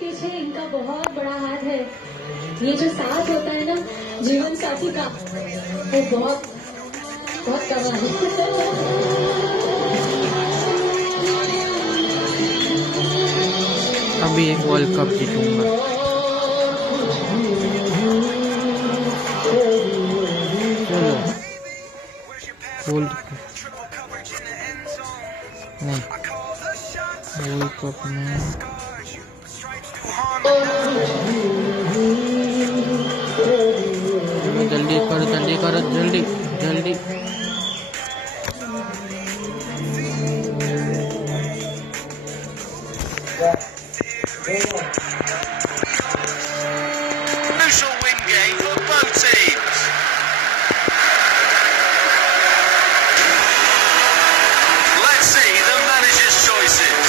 पीछे इनका बहुत बड़ा हाथ है। ये जो साथ होता है ना जीवन साथी का, वो बहुत बहुत कमाल है। अभी एक वर्ल्ड कप जीतूंगा। चलो वर्ल्ड कप नहीं, वर्ल्ड कप में जल्दी करो जल्दी करो जल्दी जल्दी। Crucial win game for both teams. Let's see the manager's choices.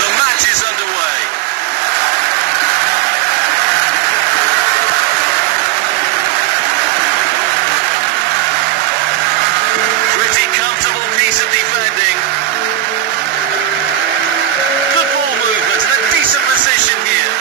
The match is underway. Pretty comfortable piece of defending. Good ball movement and a decent position here.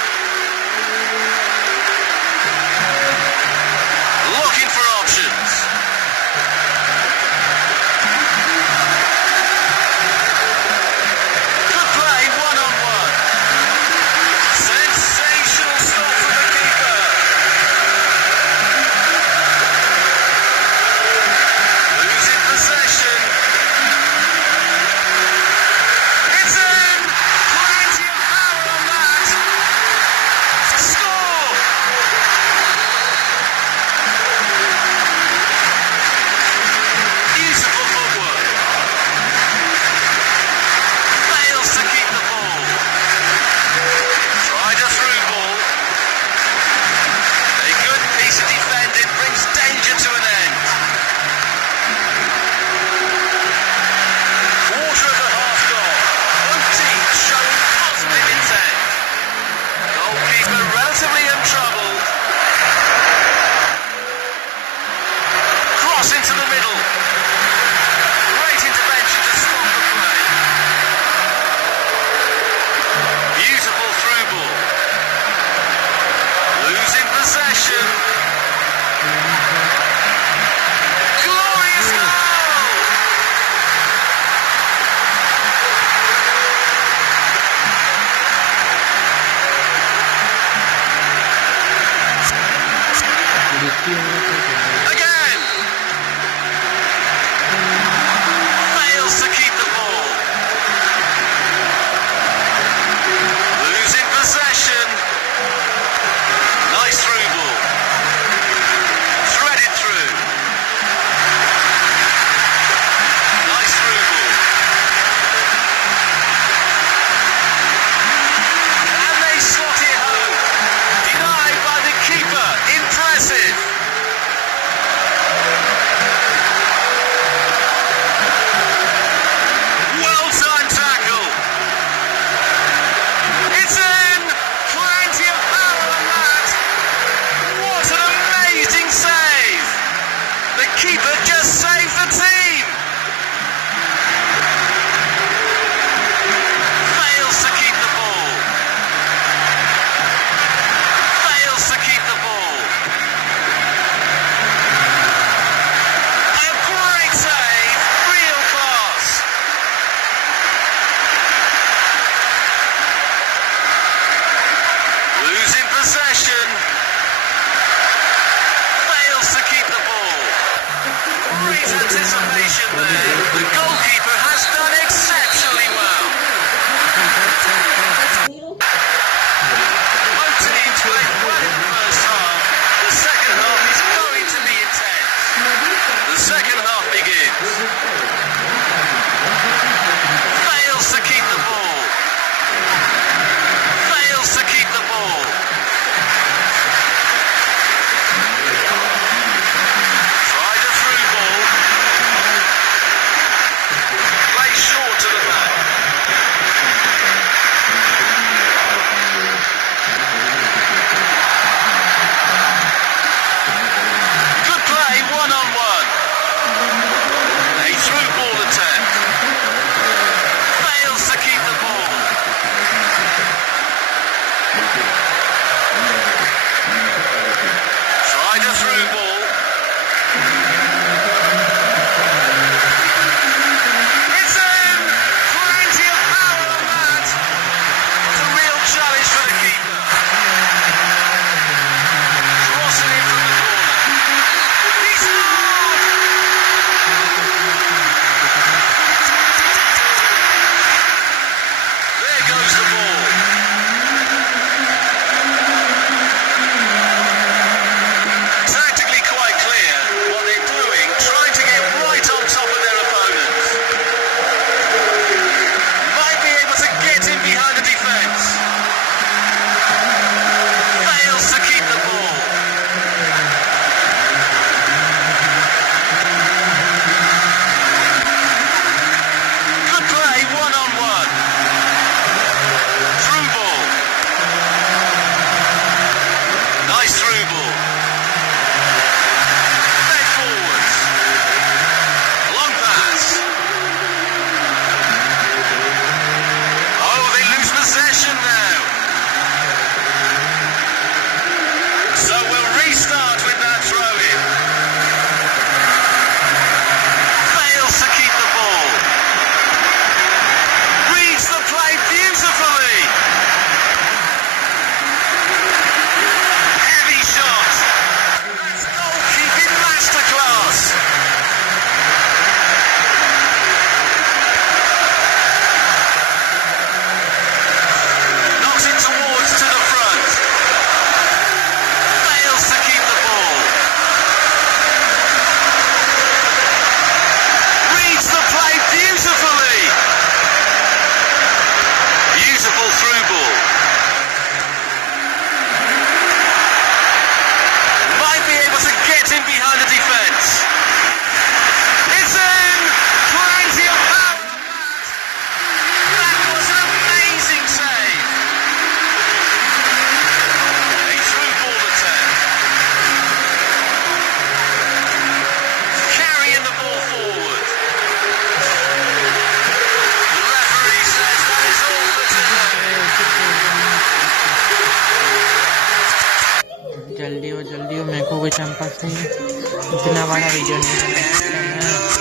इतना बड़ा वीडियो नहीं है।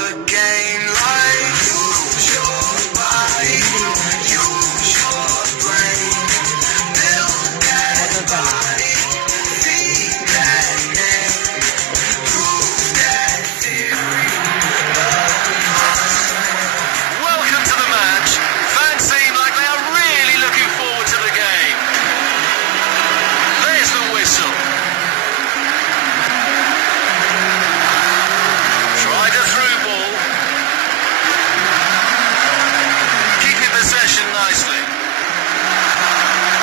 Again, like, use your body, use your brain, build that body, feed that name, prove that theory of mine. Welcome to the match. Fans seem like they are really looking forward to the game. There's the whistle. Tried a through ball. Keeping possession nicely.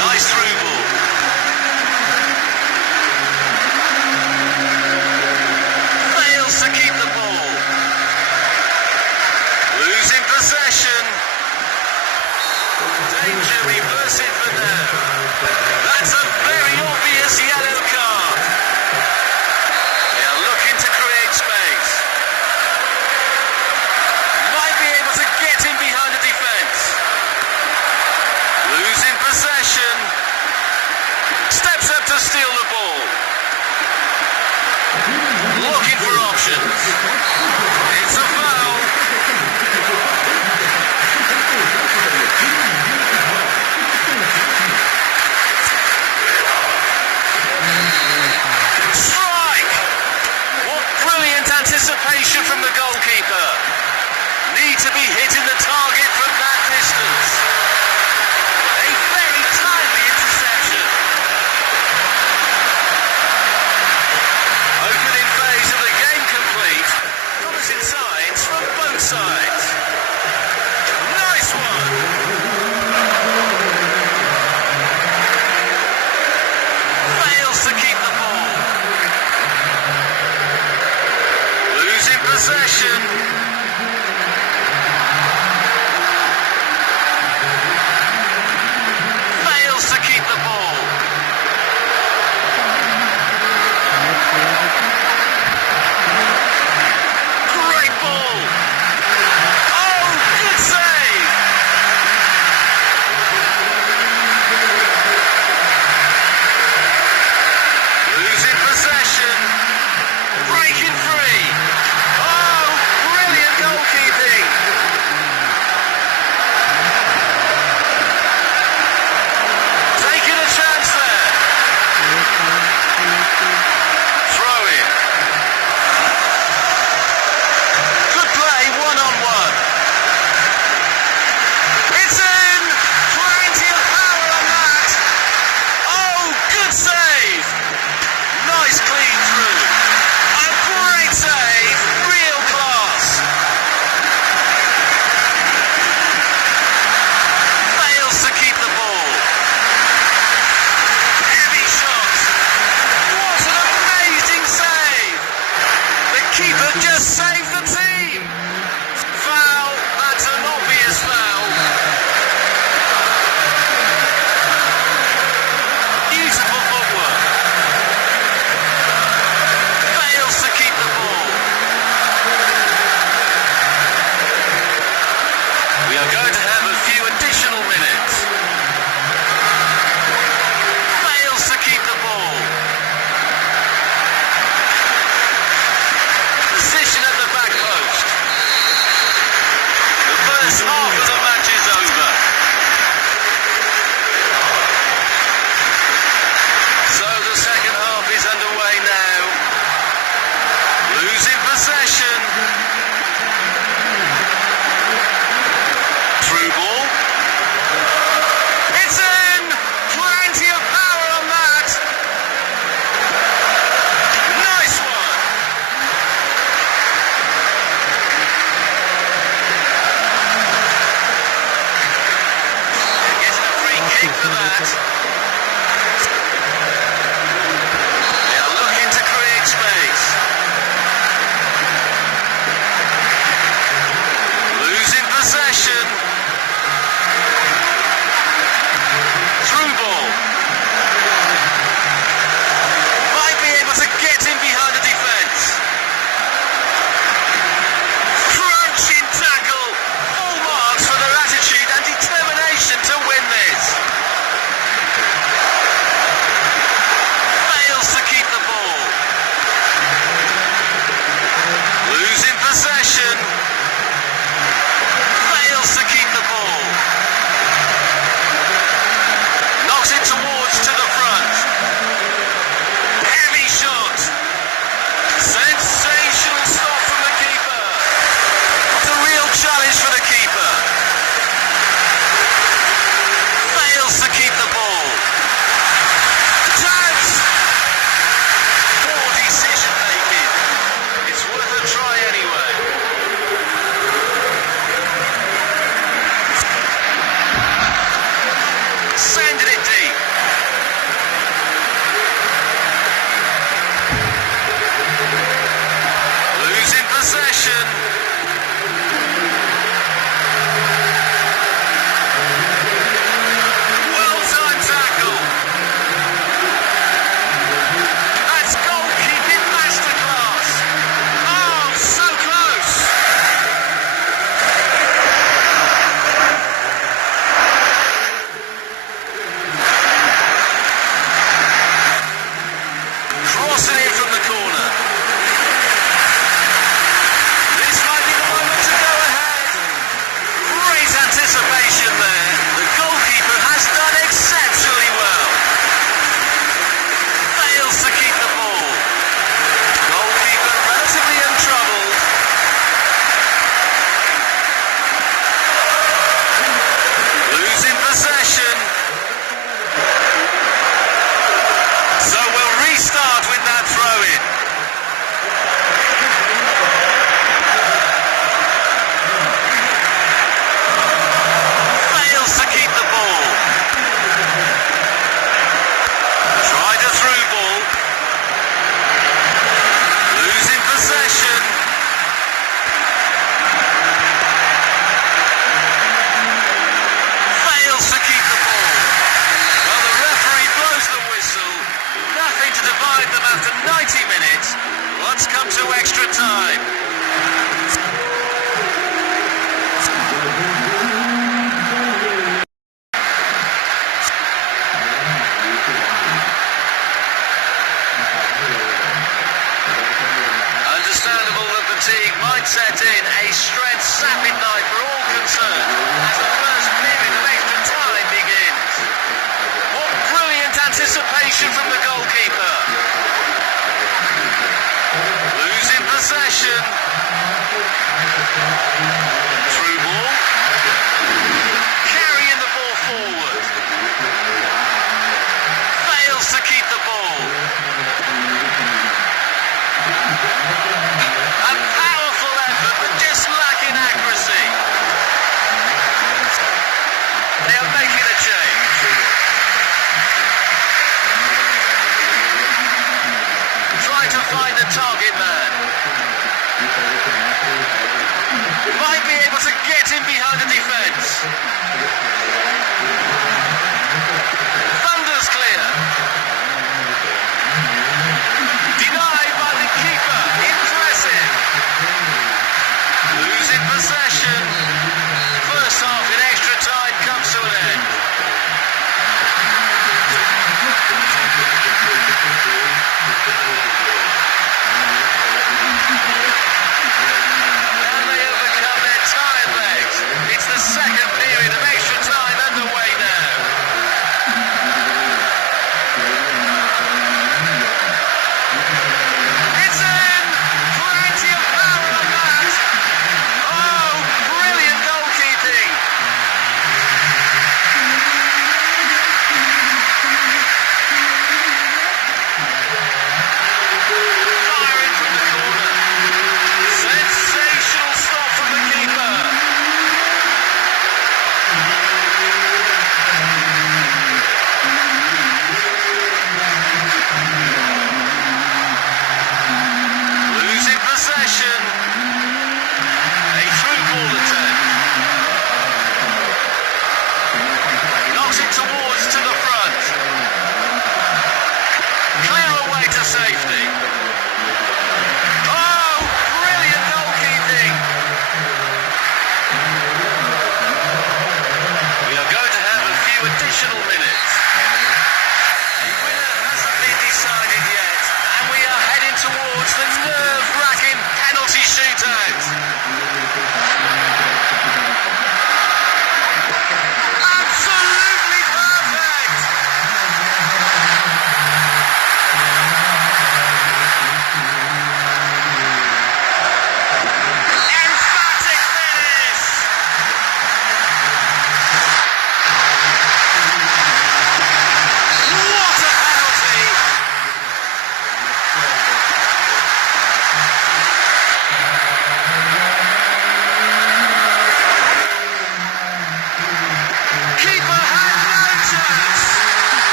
Nice through ball. Fails to keep the ball. Losing possession. Danger reversing for now. That's a very obvious yellow card. They are looking to create space. Might be able to get in behind the defence. Losing possession. Steps up to steal the ball. Looking for options. It's a foul. Strike! What brilliant anticipation from the goalkeeper. Need to be hitting the target from that distance. A very timely interception. Opening phase of the game complete. Promising signs from both sides. Nice one. Fails to keep the ball. Losing possession. Fails to keep the ball. Great ball. Oh, good save. Losing possession. Breaking free. Oh, brilliant goalkeeping. Taking a chance there. Throw in. Good play, one-on-one. It's in. Plenty of power on that. Oh, good save. Nice clean through. A great save. Real class. Fails to keep the ball. Heavy shot. What an amazing save. The keeper just saved the team. Foul. That's an obvious foul. Beautiful footwork. Fails to keep the ball. We are going to have a few additional minutes. Fails to keep the ball. Position at the back post. The first half of the match is over. So the second half is underway now. Losing possession. Through ball.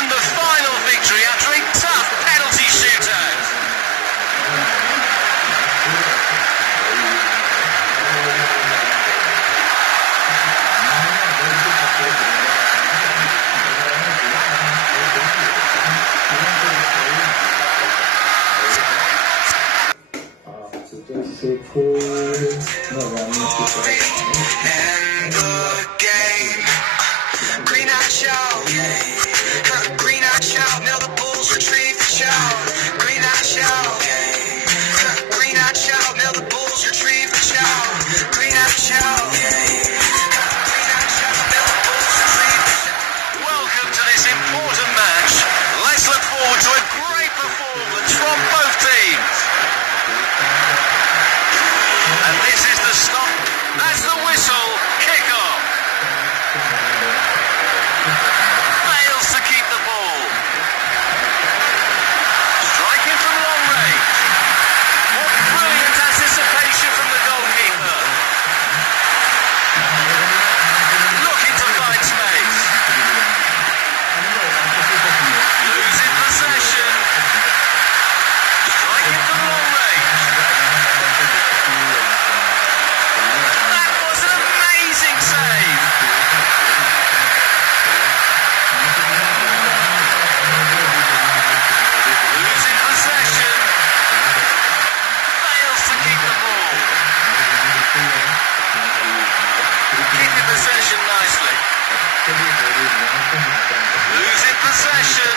won the final victory after a tough penalty shootout. And the game. Green Eye Show. Green Eye Show. Now the Bulls retrieve the show. Green Eye Show. Green Eye Show. Now the Bulls retrieve the show. Green Eye Show. Welcome to this important match. Let's look forward to a great performance from both teams. And this is the stop. That's the whistle. Kick off. Fails to keep the ball. Striking from long range. What brilliant anticipation from the goalkeeper. Looking to find space. Losing possession. Striking from long range. That was an amazing save. Losing possession. Fails to keep the ball. Keeping possession nicely. Losing possession.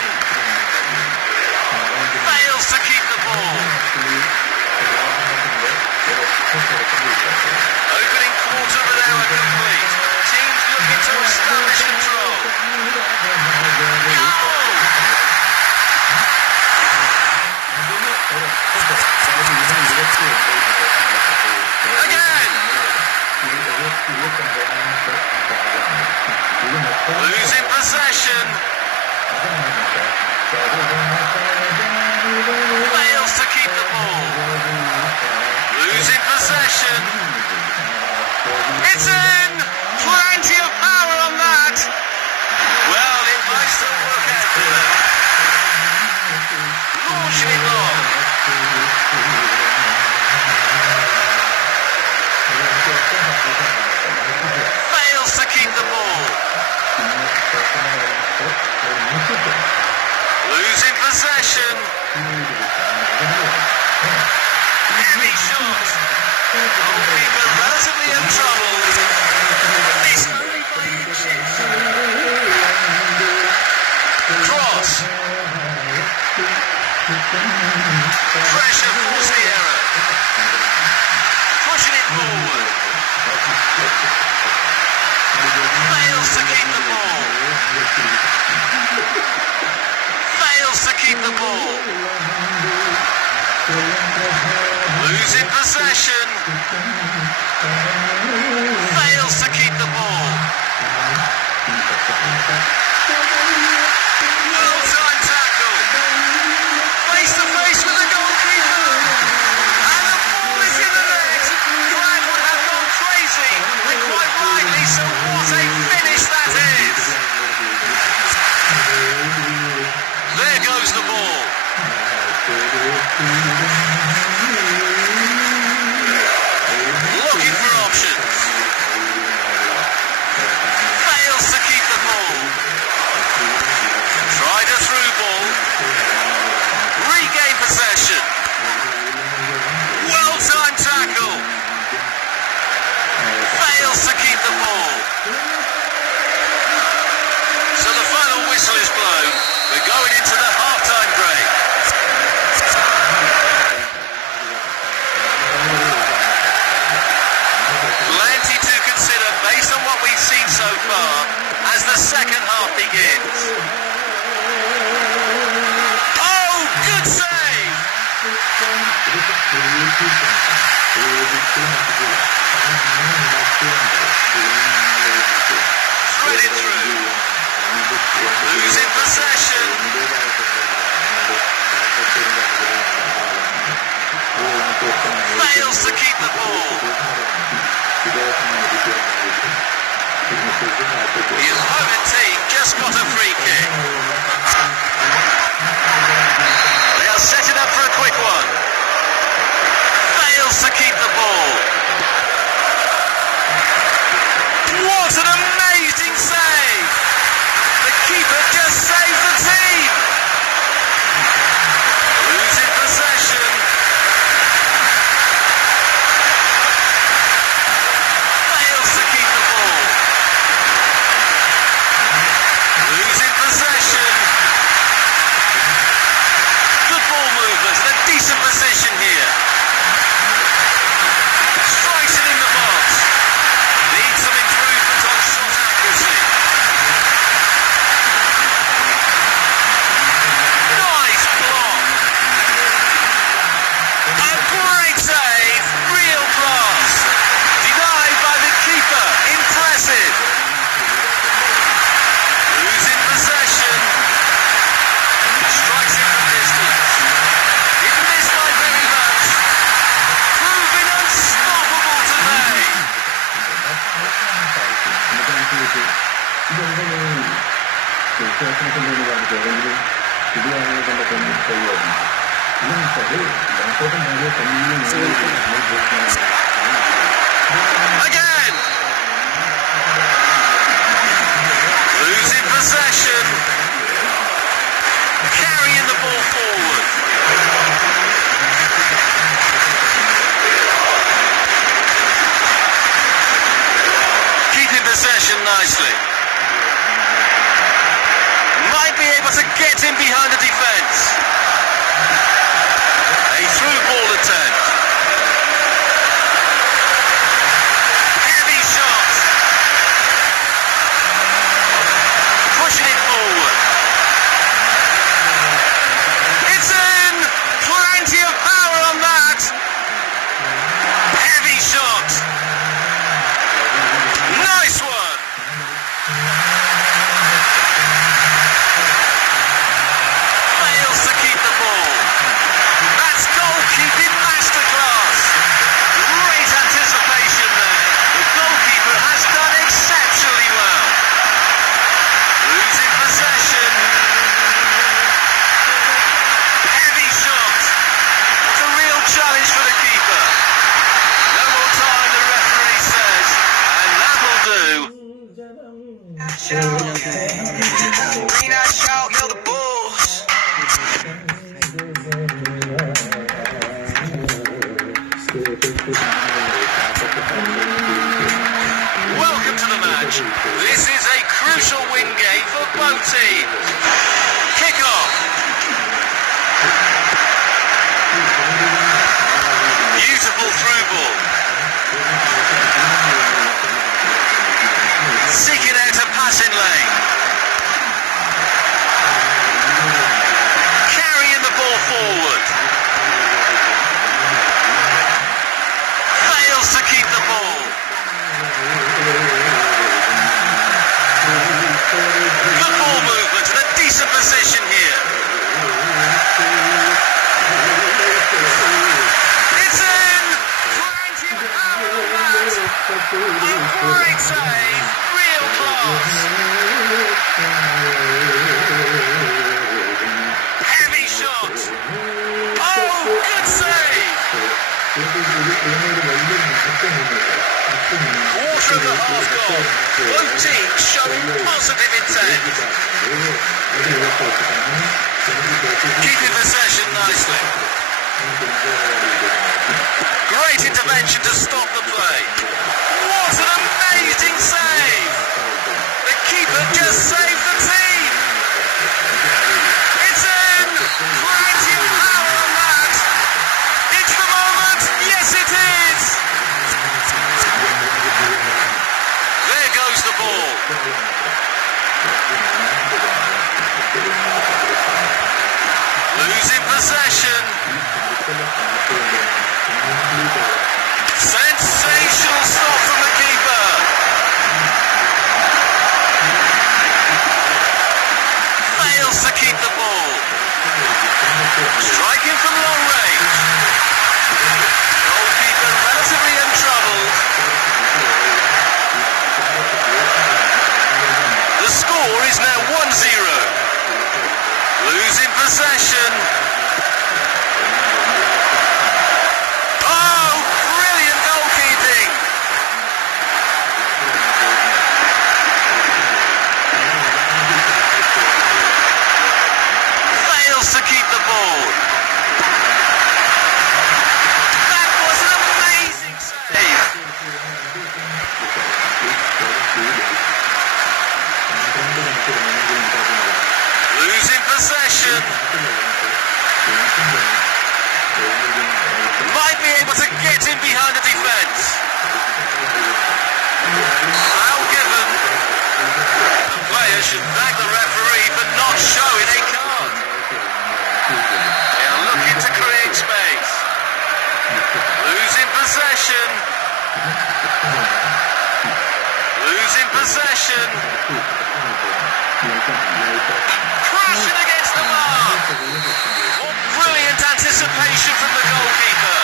Fails to keep the ball. Opening quarter of an hour complete. Teams looking to establish control. Goal! Again! Losing possession. Fails to keep the ball. Losing possession. It's in! Plenty of power on that! Well, it might still work out for them. Launching it long. Fails to keep the ball. Losing possession. Heavy shot. Goalkeeper relatively in trouble. Missed only by inches. Cross. Pressure forced the error. Pushing it forward. Fails to keep the ball. Fails to keep the ball. Losing possession. Fails to keep the ball. Well-timed tackle. Face to face with the goalkeeper. And the ball is in the net. Flag would have gone crazy. And quite rightly, so what a finish that is. There goes the ball. Looking for options. Fails to keep the ball. Tried a through ball. Regain possession. Well-timed tackle. Fails to keep the ball. So the final whistle is blown. We're going into the half-time break. Plenty to consider based on what we've seen so far as the second half begins. Oh, good save! Threaded through. Losing possession. Fails to keep the ball. The opponent team just got a free kick. Again! Losing possession. Carrying the ball forward. Keeping possession nicely. Might be able to get in behind the defence. A through ball attempt. Heavy shot. Pushing it forward. It's in! Plenty of power on that. Heavy shot. Nice one. Fails to keep the ball. That's goalkeeping masterclass. Great anticipation there. The goalkeeper has done exceptionally well. Losing possession. Heavy shot. It's a real challenge for the keeper. No more time, the referee says, and that'll do. Green eye shout, kill the Bulls. Welcome to the match. This is a crucial win game for both teams. Kick off. Beautiful through ball. Seeking out a passing lane. Carrying the ball forward. Fails to keep the ball. Good ball movement and a decent position here. It's in! Plenty of power on that. A great save. Real class. Heavy shot. Oh, good save. Quarter of the half gone. Both teams showing positive intent. Keeping possession nicely. Great intervention to stop the play. What an amazing save! The keeper just saved the team. It's in! Plenty of power on that. It's the moment. Yes, it is. There goes the ball. Losing possession. Sensational stop from the keeper. Fails to keep the ball. Striking from long range. Goalkeeper relatively untroubled. The score is now 1-0. Losing possession. Oh, brilliant goalkeeping. Fails to keep the ball. That was an amazing save. Losing possession. Might be able to get in behind the defence. Foul given. The player should thank the referee for not showing a card. They are looking to create space. Losing possession. Losing possession. Crashing against the mark. What brilliant anticipation from the goalkeeper.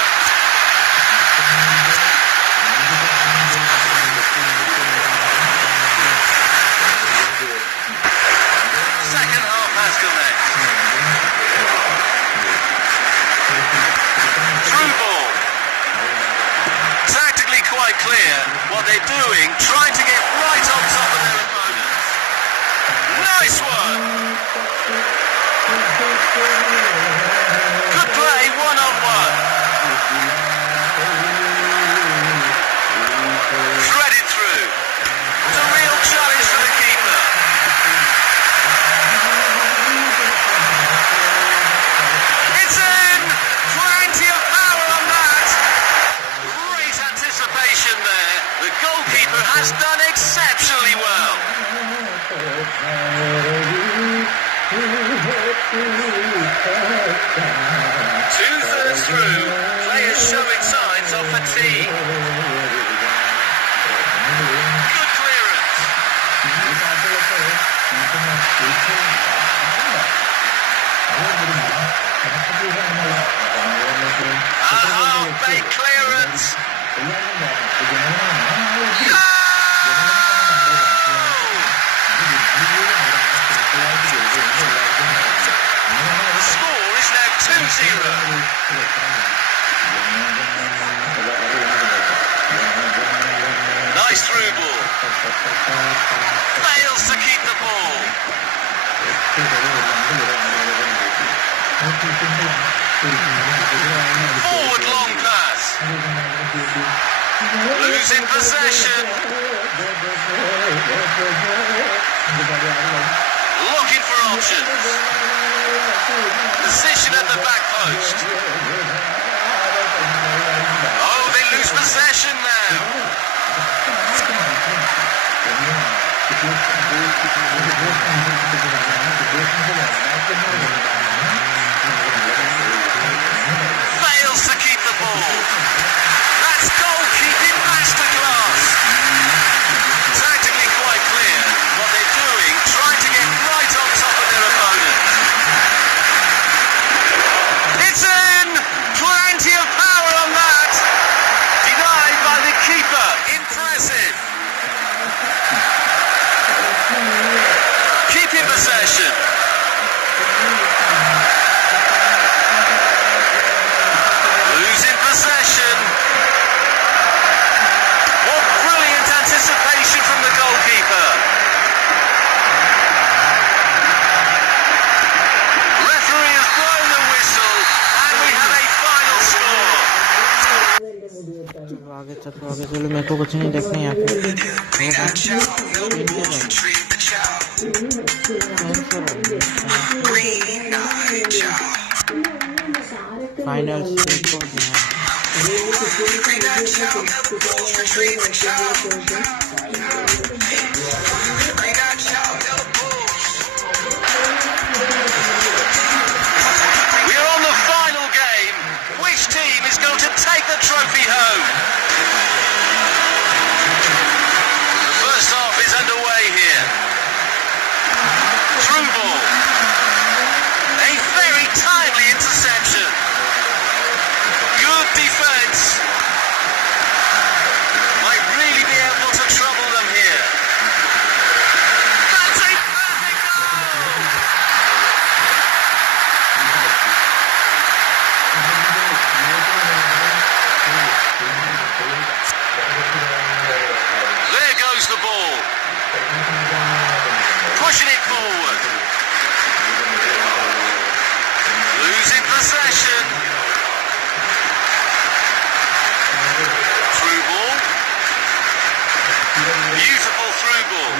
goalkeeper has done exceptionally well. 2/3 through, players showing signs of fatigue. Good clearance. A half-back clearance. The score is now 2-0. Nice through ball. Fails to keep the ball. Forward long pass. Losing possession. Looking for options. Position at the back post. Oh, they lose possession now. Fails to keep the ball. That's goalkeeping masterclass. Tactically quite clear what they're doing, trying to get right on top of their opponent. It's in! Plenty of power on that. Denied by the keeper. Impressive. Keeping possession. Losing possession. What brilliant anticipation from the goalkeeper. Referee has blown the whistle and we have a final score. चलो आगे चलो मेरे को कुछ नहीं देखना यहाँ पे final We are on the final game. Which team is going to take the trophy home? The first half is underway here. Through ball. A very timely interception. Good defence. Might really be able to trouble them here. That's a perfect goal! There goes the ball. Pushing it forward. Losing possession. Through ball. Beautiful through ball.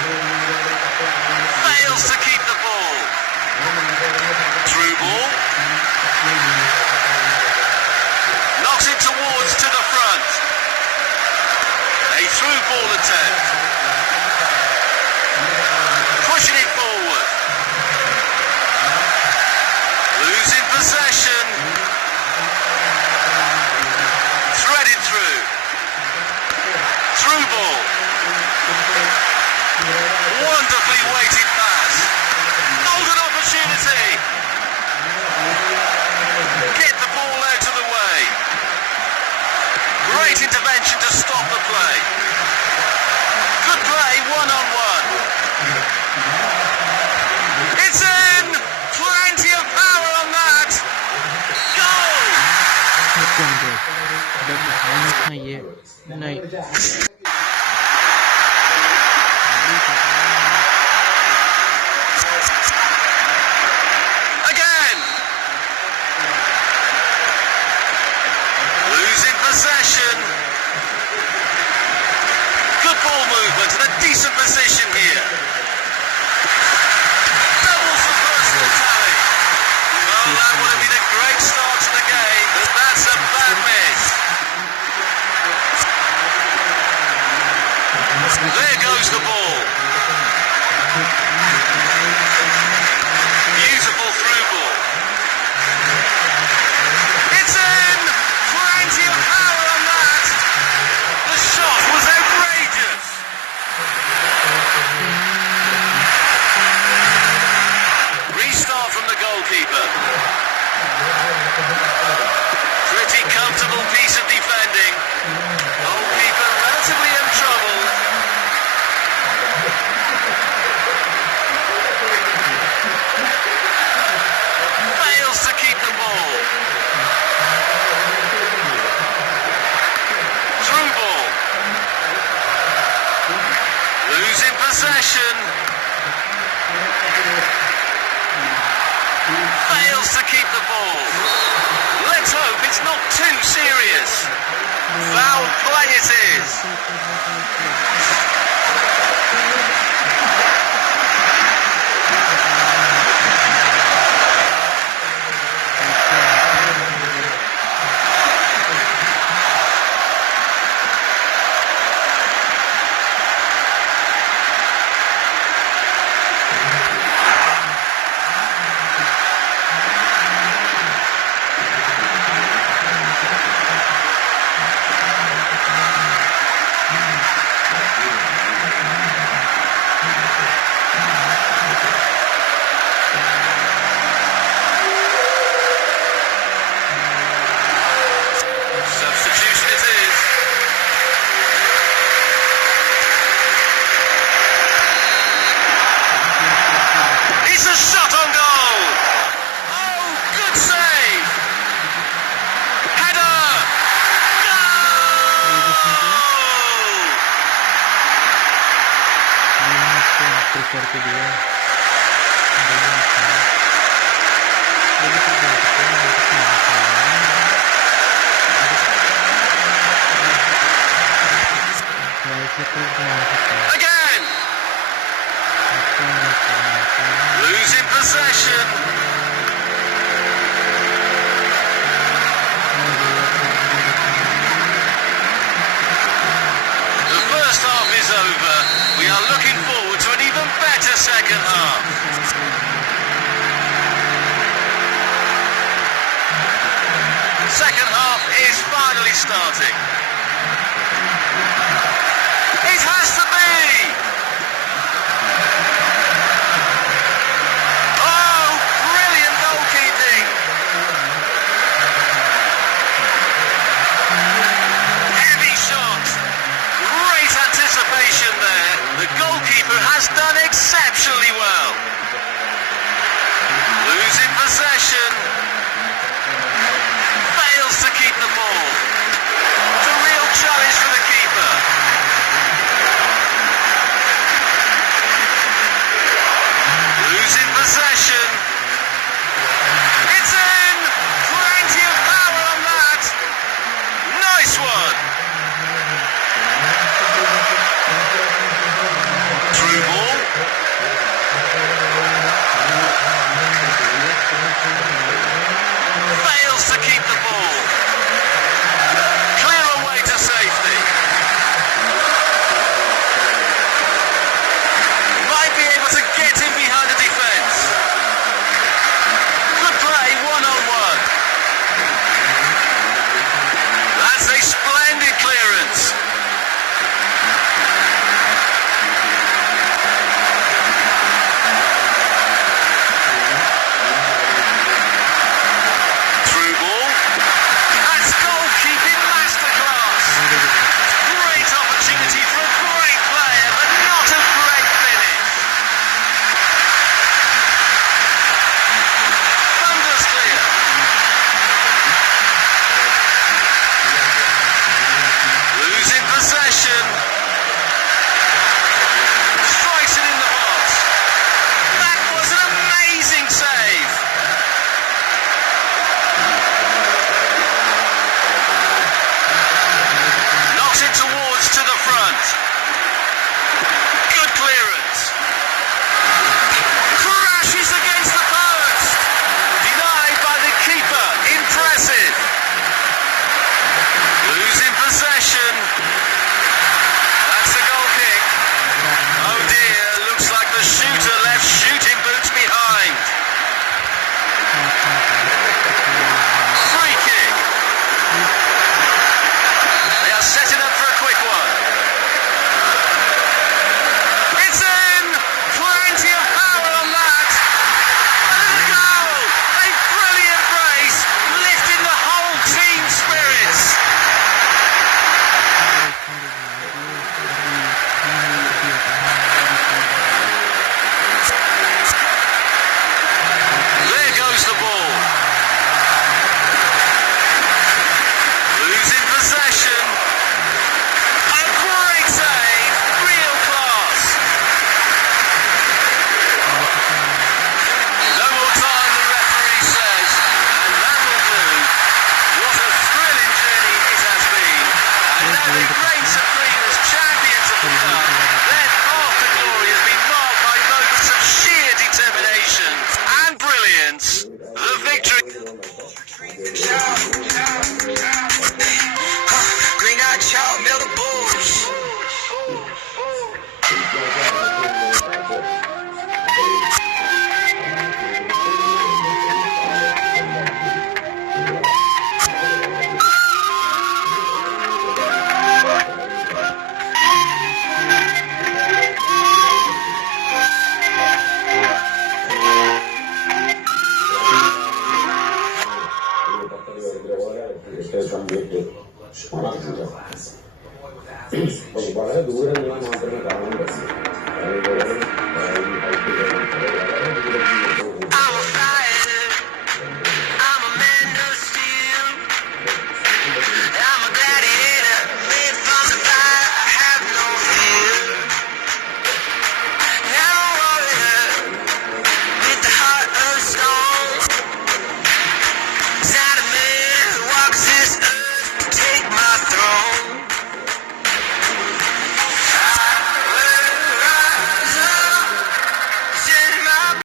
Fails to keep the ball. Through ball. Knocks it towards to the front. A through ball attempt. Pushing it forward. Losing possession. Threaded through. Through ball. Wonderfully weighted pass. Golden opportunity. Get the ball out of the way. Great intervention to stop the play. Good play, one-on-one. It's in! Plenty of power on that. Goal! ये नहीं Again. Losing possession. Good ball movement and a decent position here. Doubles the personal tally. Well, that would have been a great start to the game, but that's a bad miss. There goes the ball. Beautiful through ball. It's in! Plenty of power on that. The shot was outrageous. Restart from the goalkeeper. Pretty comfortable piece of defending. Goalkeeper relatively in trouble. Fails to keep the ball. Through ball. Losing possession. Fails to keep the ball. Let's hope it's not too serious. Foul play it is. Substitution it is. It's a shot on goal. Oh, good save. Header. Goal. करके दिया Again. Losing possession. The first half is over. We are looking forward to an even better second half. Second half is finally starting.